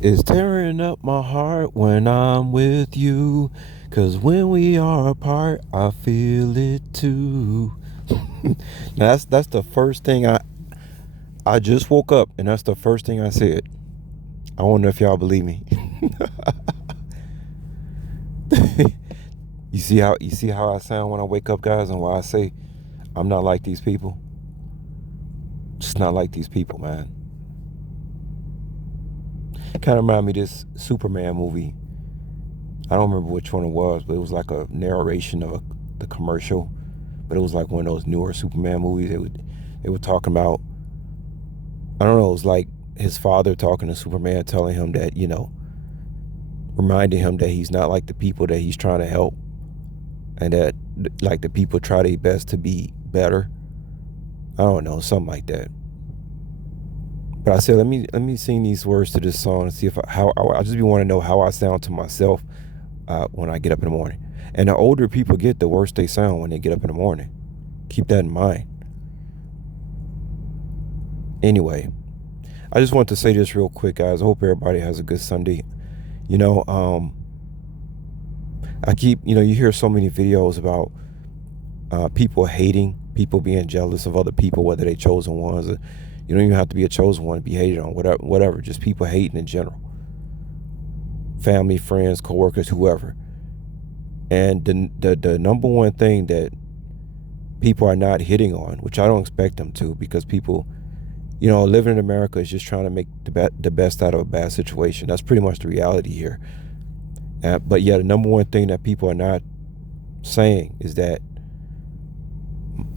It's tearing up my heart when I'm with you. 'Cause when we are apart, I feel it too. Now that's the first thing I just woke up and that's the first thing I said. I wonder if y'all believe me. You see how I sound when I wake up, guys, and why I say I'm not like these people? Just not like these people, man. Kind of remind me of this Superman movie. I don't remember which one it was, but it was like a narration of the commercial. But it was like one of those newer Superman movies. They were talking about, I don't know, it was like his father talking to Superman, telling him that, reminding him that he's not like the people that he's trying to help, and that like the people try their best to be better. I don't know, something like that. But I said, let me sing these words to this song and see if I just want to know how I sound to myself when I get up in the morning. And the older people get, the worse they sound when they get up in the morning. Keep that in mind. Anyway, I just want to say this real quick, guys. I hope everybody has a good Sunday. You know, you hear so many videos about people hating, people being jealous of other people, whether they chosen ones. You don't even have to be a chosen one to be hated on, whatever. Just people hating in general. Family, friends, coworkers, whoever. And the number one thing that people are not hitting on, which I don't expect them to, because people, living in America is just trying to make the best out of a bad situation. That's pretty much the reality here. But yeah, the number one thing that people are not saying is that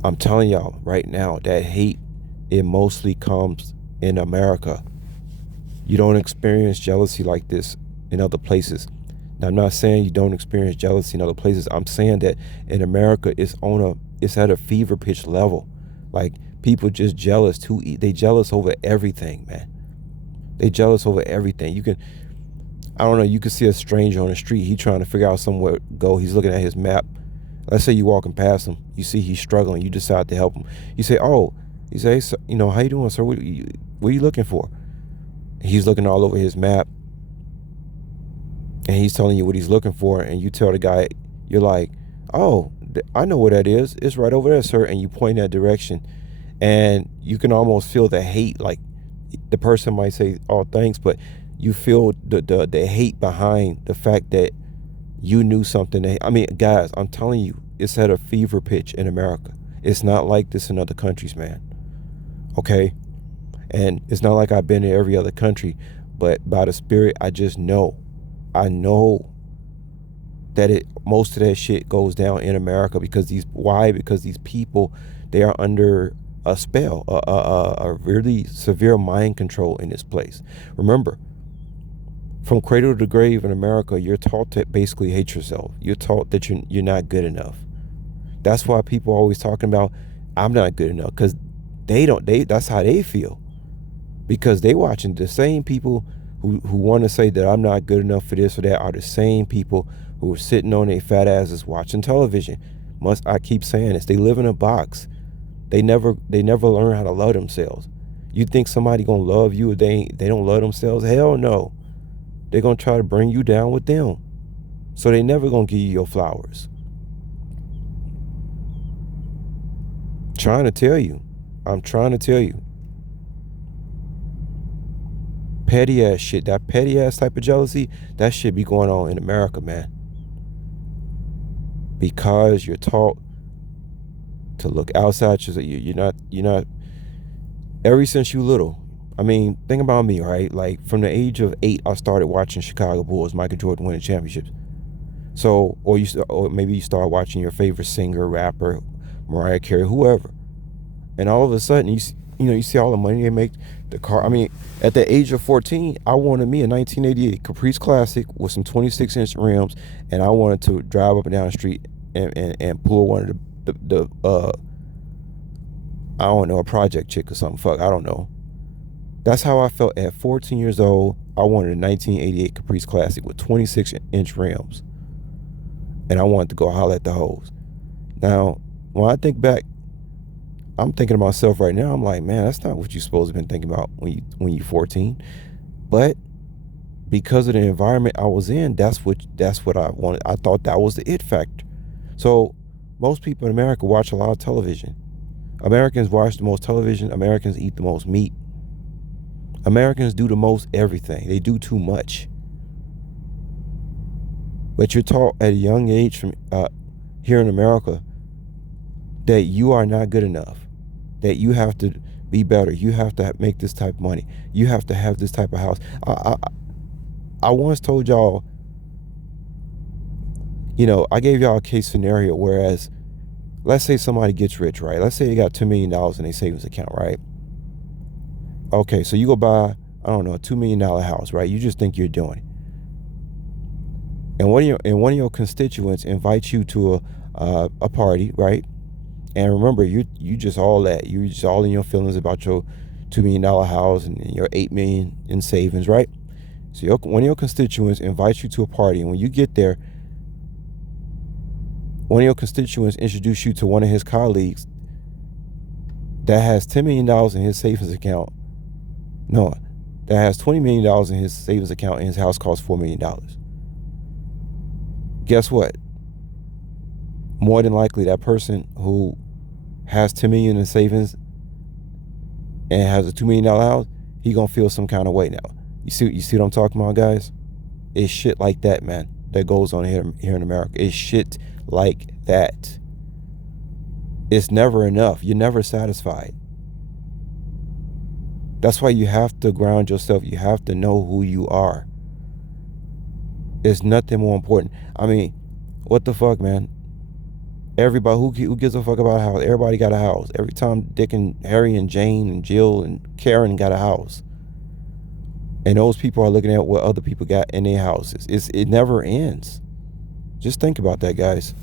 I'm telling y'all right now that hate, it mostly comes in America. You don't experience jealousy like this in other places. Now, I'm not saying you don't experience jealousy in other places. I'm saying that in America, it's at a fever pitch level. Like, people just jealous they jealous over everything, man. They jealous over everything. I don't know, you can see a stranger on the street. He trying to figure out somewhere to go. He's looking at his map. Let's say you walking past him. You see he's struggling. You decide to help him. You say, oh, you say, so, how you doing, sir? What are you looking for? He's looking all over his map, and he's telling you what he's looking for, and you tell the guy, you're like, oh, I know where that is. It's right over there, sir. And you point in that direction, and you can almost feel the hate. Like, the person might say, oh, thanks, but you feel the hate behind the fact that you knew something. I mean, guys, I'm telling you, it's at a fever pitch in America. It's not like this in other countries, man. Okay? And it's not like I've been in every other country, but by the Spirit, I just know. I know that most of that shit goes down in America because because these people, they are under a spell, a really severe mind control in this place. Remember, from cradle to grave in America, you're taught to basically hate yourself. You're taught that you're not good enough. That's why people are always talking about, I'm not good enough, because that's how they feel. Because they watching the same people who want to say that I'm not good enough for this or that are the same people who are sitting on their fat asses watching television. I keep saying this. They live in a box. They never learn how to love themselves. You think somebody gonna love you if they don't love themselves? Hell no. They're gonna try to bring you down with them. So they never gonna give you your flowers. Trying to tell you. I'm trying to tell you. Petty ass shit, that petty ass type of jealousy, that shit be going on in America, man. Because you're taught to look outside yourself. You're not ever since you little. I mean, think about me, right? Like, from the age of 8, I started watching Chicago Bulls, Michael Jordan winning championships. So, or maybe you start watching your favorite singer, rapper, Mariah Carey, whoever, and all of a sudden you see all the money they make, the car. I mean, at the age of 14, I wanted me a 1988 Caprice Classic with some 26-inch rims, and I wanted to drive up and down the street and pull one of the I don't know, a project chick or something. Fuck, I don't know. That's how I felt at 14 years old. I wanted a 1988 Caprice Classic with 26-inch rims, and I wanted to go holler at the hoes. Now, when I think back, I'm thinking to myself right now, I'm like, man, that's not what you're supposed to have been thinking about when you're 14. But because of the environment I was in, that's what I wanted. I thought that was the it factor. So most people in America watch a lot of television. Americans watch the most television. Americans eat the most meat. Americans do the most everything. They do too much. But you're taught at a young age from here in America that you are not good enough, that you have to be better. You have to make this type of money. You have to have this type of house. I once told y'all, I gave y'all a case scenario, whereas let's say somebody gets rich, right? Let's say they got $2 million in their savings account, right? Okay, so you go buy, I don't know, a $2 million house, right? You just think you're doing it. And one of your constituents invites you to a party, right? And remember, you just all that. You're just all in your feelings about your $2 million house and your $8 million in savings, right? So one of your constituents invites you to a party, and when you get there, one of your constituents introduce you to one of his colleagues that has $10 million in his savings account. No, that has $20 million in his savings account, and his house costs $4 million. Guess what? More than likely, that person who has $10 million in savings and has a $2 million house, he gonna feel some kind of way now. You see what I'm talking about, guys? It's shit like that, man, that goes on here in America. It's shit like that. It's never enough. You're never satisfied. That's why you have to ground yourself. You have to know who you are. There's nothing more important. I mean, what the fuck, man? Everybody, who gives a fuck about a house? Everybody got a house. Every time Dick and Harry and Jane and Jill and Karen got a house. And those people are looking at what other people got in their houses. It never ends. Just think about that, guys.